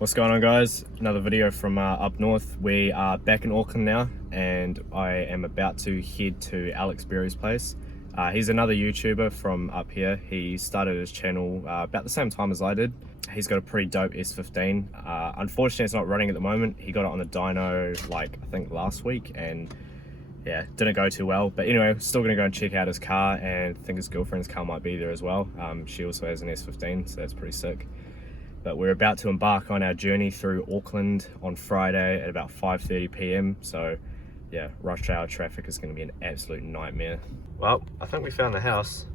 What's going on, guys? Another video from up north. We are back in Auckland now, and I am about to head to Alex Berry's place. He's another YouTuber from up here. He started his channel about the same time as I did. He's got a pretty dope S15. Unfortunately, it's not running at the moment. He got it on the dyno like I think last week, and yeah, didn't go too well. But anyway, still gonna go and check out his car, and I think his girlfriend's car might be there as well. She also has an S15, so that's pretty sick. But we're about to embark on our journey through Auckland on Friday at about 5:30 p.m. So yeah, rush hour traffic is going to be an absolute nightmare. Well, I think we found the house.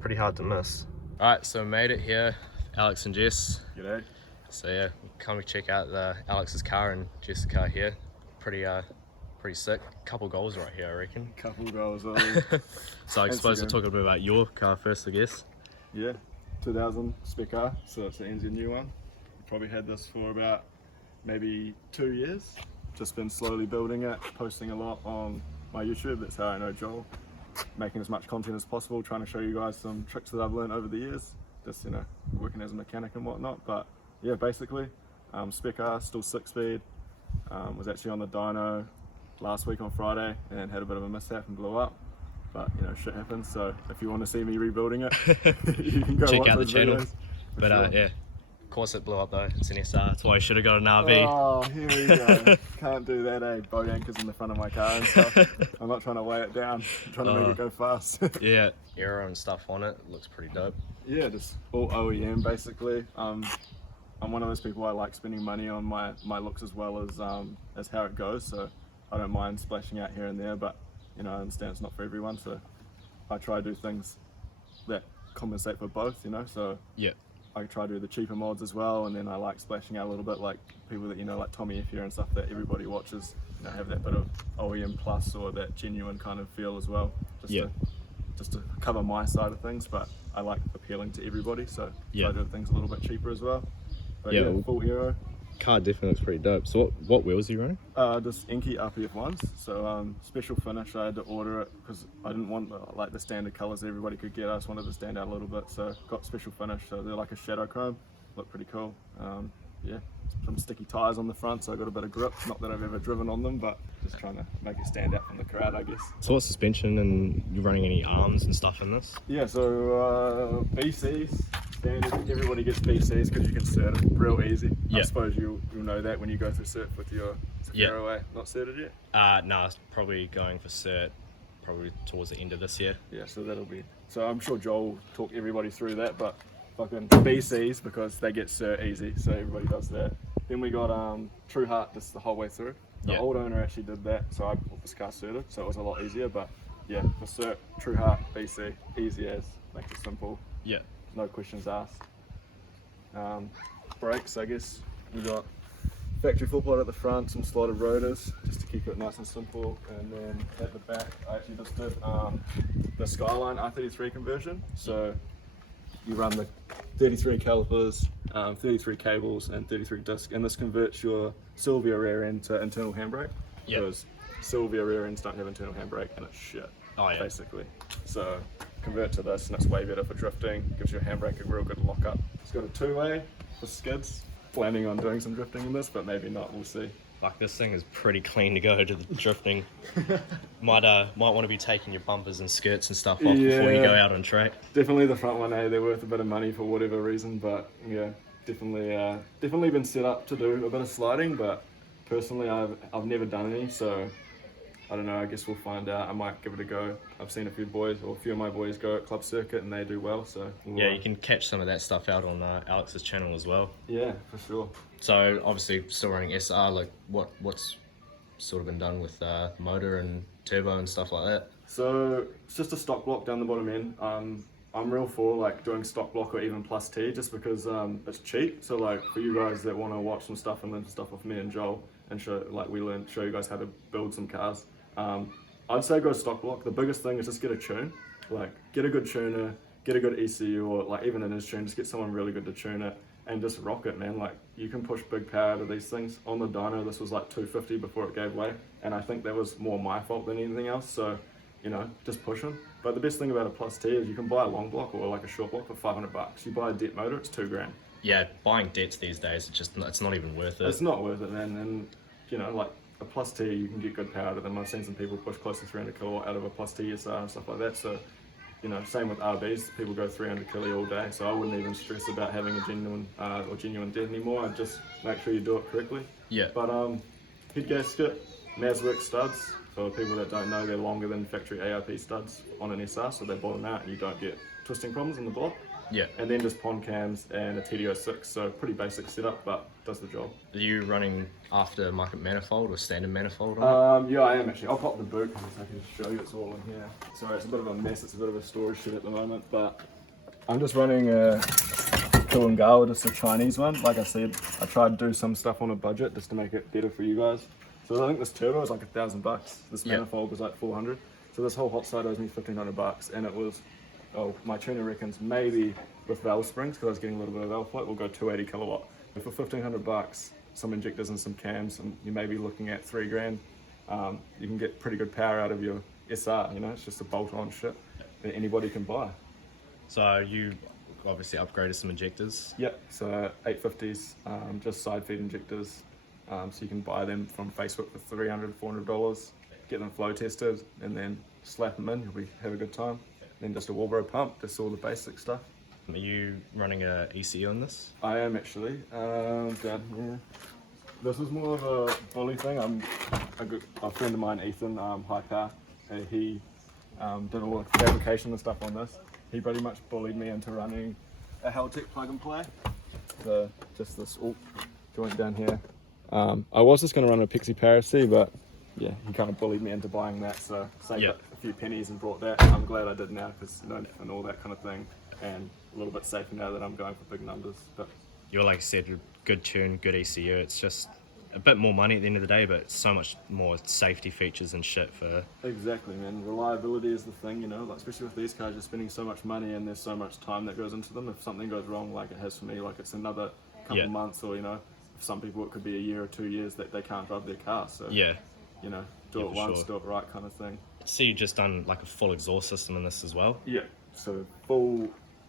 Pretty hard to miss. All right, so we made it here, Alex and Jess. G'day. So yeah, come and check out Alex's car and Jess's car here. Pretty sick. Couple goals right here, I reckon. Couple goals. So I suppose we'll talk a bit about your car first, I guess. Yeah, 2000 spec car, so it's an NZ new one. Probably had this for about maybe 2 years. Just been slowly building it, posting a lot on my YouTube. That's how I know Joel. Making as much content as possible, trying to show you guys some tricks that I've learned over the years. Just, you know, working as a mechanic and whatnot. But yeah, basically, spec car, still 6-speed. Was actually on the dyno last week on Friday and had a bit of a mishap and blew up. But you know, shit happens, so if you want to see me rebuilding it, you can go check out the those channel. videos, But sure. Yeah, of course it blew up though. It's an SR, that's why I should have got an RV. Oh, here we go. Can't do that, eh? Boat anchors in the front of my car and stuff. I'm not trying to weigh it down, I'm trying to make it go fast. Yeah, aero and stuff on it, looks pretty dope. Yeah, just all OEM basically. I'm one of those people, I like spending money on my looks as well as how it goes, so I don't mind splashing out here and there, but you know, I understand it's not for everyone, so I try to do things that compensate for both, you know, so yeah, I try to do the cheaper mods as well, and then I like splashing out a little bit, like people that, you know, like Tommy F here and stuff that everybody watches, you know, have that bit of OEM plus or that genuine kind of feel as well, just to cover my side of things, but I like appealing to everybody, so try to do things a little bit cheaper as well. But yeah, full aero. Car definitely looks pretty dope. So what wheels are you running? Just Inky RPF1s, so special finish. I had to order it because I didn't want the standard colours that everybody could get. I just wanted to stand out a little bit, so got special finish. So they're like a shadow chrome, look pretty cool. Yeah, some sticky tyres on the front, so I got a bit of grip. Not that I've ever driven on them, but just trying to make it stand out from the crowd, I guess. So what suspension, and you running any arms and stuff in this? Yeah, so BCs. Standard. Everybody gets BCs because you can cert it real easy. I suppose you'll know that when you go through cert with your Zero. Not certed yet? No, it's probably going for cert probably towards the end of this year. Yeah, so that'll be, so I'm sure Joel will talk everybody through that, but fucking BCs because they get cert easy, so everybody does that. Then we got True Heart just the whole way through. The old owner actually did that, so I bought this car certed, so it was a lot easier, but yeah, for cert, True Heart, BC, easy as, makes it simple. Yeah. No questions asked. Brakes, I guess. We got factory full plot at the front, some slotted rotors, just to keep it nice and simple. And then at the back, I actually just did the Skyline R33 conversion. So you run the 33 calipers, 33 cables, and 33 disc, and this converts your Sylvia rear end to internal handbrake. Because Sylvia rear ends don't have internal handbrake, and it's shit. Basically. So convert to this, and it's way better for drifting. Gives your handbrake a real good lock up. It's got a two-way for skids. Planning on doing some drifting in this, but maybe not. We'll see. Like, this thing is pretty clean to go to the drifting. might want to be taking your bumpers and skirts and stuff off before you go out on track. Definitely the front one. They're worth a bit of money for whatever reason, but yeah, definitely been set up to do a bit of sliding. But personally, I've never done any, so I don't know, I guess we'll find out. I might give it a go. I've seen a few of my boys go at club circuit and they do well, so yeah, you can catch some of that stuff out on Alex's channel as well. Yeah, for sure. So obviously still running SR, like what's sort of been done with motor and turbo and stuff like that? So it's just a stock block down the bottom end. I'm real for like doing stock block or even plus T just because it's cheap. So like for you guys that want to watch some stuff and learn some stuff off me and Joel and show you guys how to build some cars. I'd say go stock block. The biggest thing is just get a tune. Like get a good tuner, get a good ECU, or like even an tune, just get someone really good to tune it and just rock it, man. Like you can push big power to these things. On the dyno, this was like 250 before it gave way, and I think that was more my fault than anything else. So, you know, just push them. But the best thing about a plus T is you can buy a long block or like a short block for $500. You buy a depth motor, it's $2 grand. Yeah, buying debts these days, it's not even worth it. It's not worth it, man. And you know, like a plus T, you can get good power out of them. I've seen some people push close to 300 kilowatt out of a plus T SR and stuff like that. So, you know, same with RBs. People go 300 kilo all day. So I wouldn't even stress about having a genuine debt anymore. I'd just make sure you do it correctly. Yeah. But head gasket, Maswork studs. For people that don't know, they're longer than factory ARP studs on an SR, so they bottom out and you don't get twisting problems in the block. Yeah. And then just pond cams and a TD06, so pretty basic setup, but does the job. Are you running aftermarket manifold or standard manifold on it? Yeah, I am actually. I'll pop the boot because I can show you it's all in here. Sorry, it's a bit of a mess. It's a bit of a storage shed at the moment, but I'm just running a Kulangawa, just a Chinese one. Like I said, I tried to do some stuff on a budget just to make it better for you guys. So I think this turbo is like $1,000. This manifold was like 400. So this whole hot side owes me $1,500, and it was, my tuner reckons maybe with valve springs, because I was getting a little bit of valve float, we'll go 280 kilowatt. And for $1,500, some injectors and some cams, and you may be looking at $3,000. You can get pretty good power out of your SR. You know, it's just a bolt-on shit that anybody can buy. So you obviously upgraded some injectors. Yep. So 850's, just side feed injectors. So you can buy them from Facebook for $300, $400. Get them flow tested, and then slap them in. You'll have a good time. Then just a Walbro pump, just all the basic stuff. Are you running a ECU on this? I am actually. Down here. This is more of a bully thing. A friend of mine, Ethan, high power, he did all the fabrication and stuff on this. He pretty much bullied me into running a Haltech plug and play. Just this joint down here. I was just going to run a Pixie Power C, but yeah, he kind of bullied me into buying that, so saved up a few pennies and brought that. I'm glad I did now, because and all that kind of thing, and a little bit safer now that I'm going for big numbers. But You're, like I said, good tune, good ECU. It's just a bit more money at the end of the day, but so much more safety features and shit for... Exactly, man. Reliability is the thing, you know, like, especially with these cars, you're spending so much money and there's so much time that goes into them. If something goes wrong, like it has for me, like it's another couple of months, or, you know, for some people it could be a year or 2 years that they can't drive their car. So, you know, do it once, do it right kind of thing. So you've just done like a full exhaust system in this as well? Yeah, so full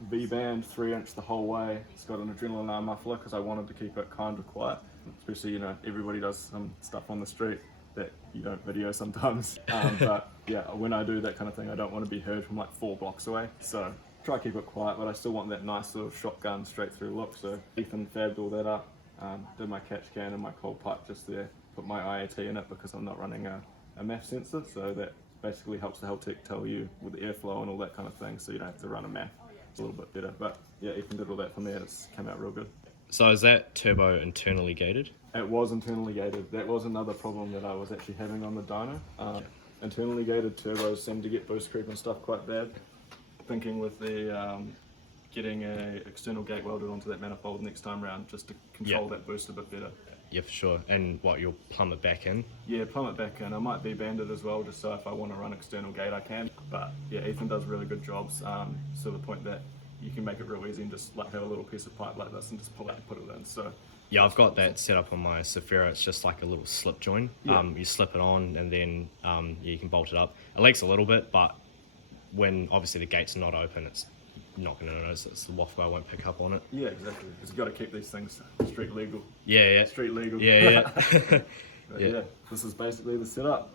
V-band, 3-inch the whole way. It's got an adrenaline arm muffler because I wanted to keep it kind of quiet. Especially, you know, everybody does some stuff on the street that you don't video sometimes. But yeah, when I do that kind of thing, I don't want to be heard from like 4 blocks away. So try to keep it quiet, but I still want that nice sort of shotgun straight through look. So Ethan fabbed all that up, did my catch can and my cold pipe just there, put my IAT in it because I'm not running a MAF sensor, so that basically helps the Haltech tell you with the airflow and all that kind of thing, so you don't have to run a MAF. It's a little bit better, but yeah, Ethan did all that for me and it's come out real good. So is that turbo internally gated? It was internally gated. That was another problem that I was actually having on the dyno. Internally gated turbos seem to get boost creep and stuff quite bad. Thinking with the getting a external gate welded onto that manifold next time round just to control that boost a bit better. Yeah, for sure. And what, you'll plumb it back in? Yeah, plumb it back in. I might be banded as well, just so if I want to run external gate I can. But yeah, Ethan does really good jobs, to the point that you can make it real easy and just like have a little piece of pipe like this and just pull it and put it in. So yeah, I've got that set up on my Safira. It's just like a little slip joint. You slip it on and then you can bolt it up. It leaks a little bit, but when obviously the gate's not open, it's not going to notice. It's the waffle, I won't pick up on it. Yeah, exactly. Because you've got to keep these things street legal. Yeah. Street legal. Yeah. Yeah, this is basically the setup.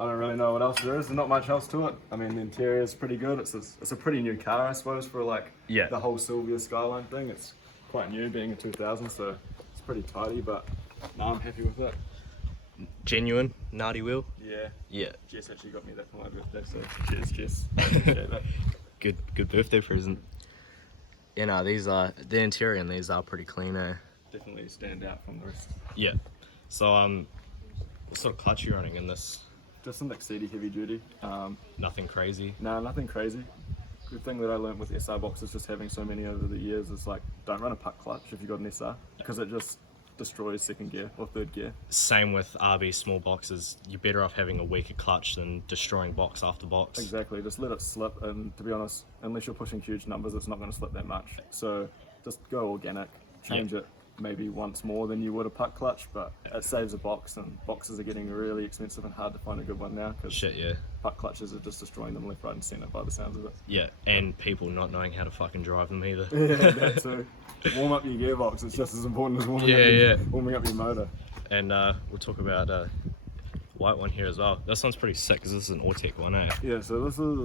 I don't really know what else there is. There's not much else to it. I mean, the interior is pretty good. It's a pretty new car, I suppose, for like the whole Sylvia Skyline thing. It's quite new, being a 2000, so it's pretty tidy. But no, I'm happy with it. Genuine Nardi wheel. Yeah. Jess actually got me that for my birthday, so cheers, Jess. I appreciate that. Good birthday present. Yeah, no, these are the interior and these are pretty clean, eh? Definitely stand out from the rest. Yeah. So what sort of clutch are you running in this? Just some Exceedi heavy duty. Nothing crazy. No, nothing crazy. Good thing that I learned with SR boxes, just having so many over the years, is like, don't run a puck clutch if you've got an SR, because it just destroys second gear or third gear. Same with RB small boxes. You're better off having a weaker clutch than destroying box after box. Exactly, just let it slip, and to be honest, unless you're pushing huge numbers, it's not going to slip that much. So just go organic, change it, maybe once more than you would a puck clutch, but it saves a box, and boxes are getting really expensive and hard to find a good one now because Shit, yeah. puck clutches are just destroying them left, right and centre by the sounds of it. Yeah, and people not knowing how to fucking drive them either. Yeah, that too. Warm up your gearbox, it's just as important as warming up your motor. And we'll talk about white one here as well. This one's pretty sick because this is an Autek one, eh? Yeah, so this is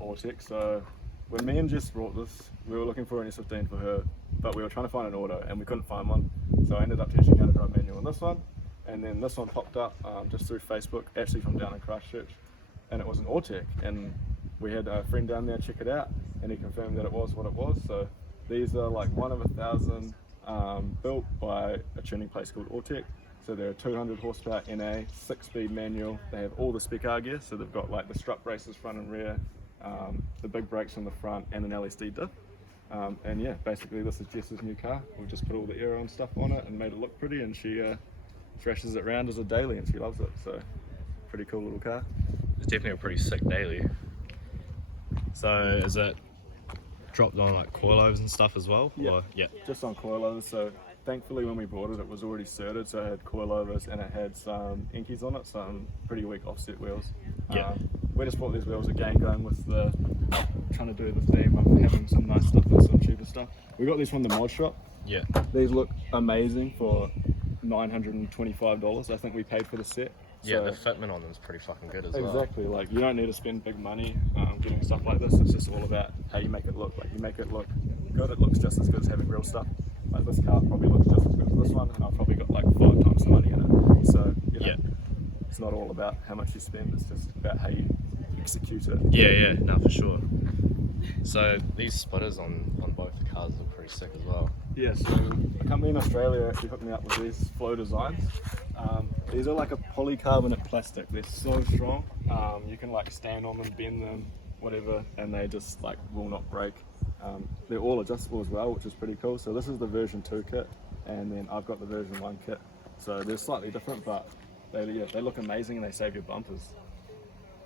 Autek. So when me and Jess brought this, we were looking for an S15 for her, but we were trying to find an auto and we couldn't find one. So I ended up teaching how to drive manual on this one, and then this one popped up just through Facebook, actually from down in Christchurch, and it was an Autek, and we had a friend down there check it out, and he confirmed that it was what it was. So these are like 1 of 1,000 built by a tuning place called Autek. So they're a 200 horsepower NA, 6-speed manual. They have all the spec R gear, so they've got like the strut braces front and rear, the big brakes on the front, and an LSD diff. And yeah, basically this is Jess's new car. We just put all the aero and stuff on it and made it look pretty, and she thrashes it around as a daily and she loves it. So pretty cool little car. It's definitely a pretty sick daily. So is it dropped on like coilovers and stuff as well? Yeah, or, yeah. Just on coilovers. So thankfully when we bought it, it was already certed, so it had coilovers and it had some Enkies on it, some pretty weak offset wheels. Yeah. We just bought these wheels again, going with the trying to do the theme of having some nice stuff and some cheaper stuff. We got these from the mod shop. Yeah. These look amazing for $925. I think we paid for the set. Yeah, So- the fitment on them is pretty fucking good as well. Exactly, like you don't need to spend big money getting stuff like this. It's just all about how you make it look. Like you make it look good, it looks just as good as having real stuff. Like this car probably looks just as good as this one, and I've probably got like 5 times the money in it. So you know, Yeah. it's not all about how much you spend, it's just about how you execute it. Yeah, no, for sure. So these splitters on both the cars look pretty sick as well. Yeah, so a company in Australia actually hooked me up with these Flow Designs. These are like a polycarbonate plastic. They're so strong. You can like stand on them, bend them, whatever, and they just like will not break. They're all adjustable as well, which is pretty cool. So this is the version 2 kit, and then I've got the version 1 kit. So they're slightly different, but they look amazing and they save your bumpers.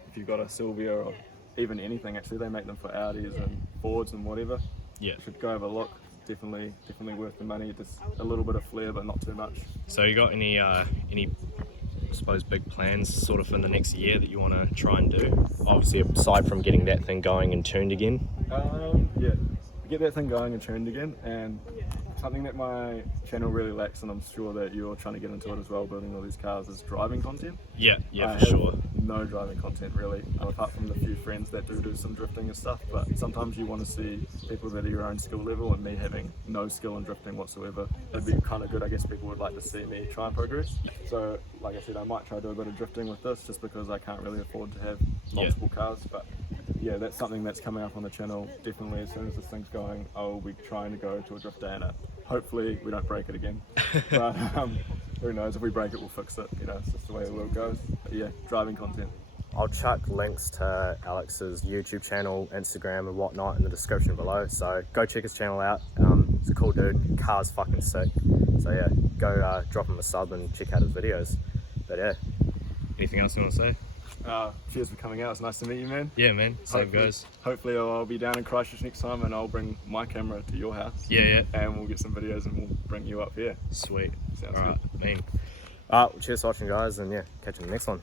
If you've got a Silvia or even anything, actually, they make them for Audis and Fords and whatever. Yeah. You should go have a look. Definitely worth the money. Just a little bit of flair, but not too much. So you got any I suppose big plans sort of in the next year that you want to try and do? Obviously aside from getting that thing going and tuned again. Yeah, get that thing going and tuned again, and something that my channel really lacks, and I'm sure that you're trying to get into it as well, building all these cars, is driving content. Yeah, I for have sure. no driving content really, apart from the few friends that do some drifting and stuff, but sometimes you want to see people that are your own skill level, and me having no skill in drifting whatsoever. It'd be kind of good, I guess people would like to see me try and progress. So like I said, I might try to do a bit of drifting with this, just because I can't really afford to have multiple cars, but yeah, that's something that's coming up on the channel. Definitely, as soon as this thing's going, I'll be trying to go to a drift day in it. Hopefully we don't break it again, but who knows, if we break it we'll fix it, you know, it's just the way the world goes. But yeah, driving content. I'll chuck links to Alex's YouTube channel, Instagram and whatnot in the description below, so go check his channel out. He's a cool dude, car's fucking sick, so yeah, go drop him a sub and check out his videos. But yeah, anything else you want to say? Cheers for coming out, it's nice to meet you, man. Yeah man, same goes. Hopefully I'll be down in Christchurch next time, and I'll bring my camera to your house. Yeah. And we'll get some videos and we'll bring you up here. Sweet. Sounds Alright, good. mean. Alright, cheers for watching guys, and yeah, catch you in the next one.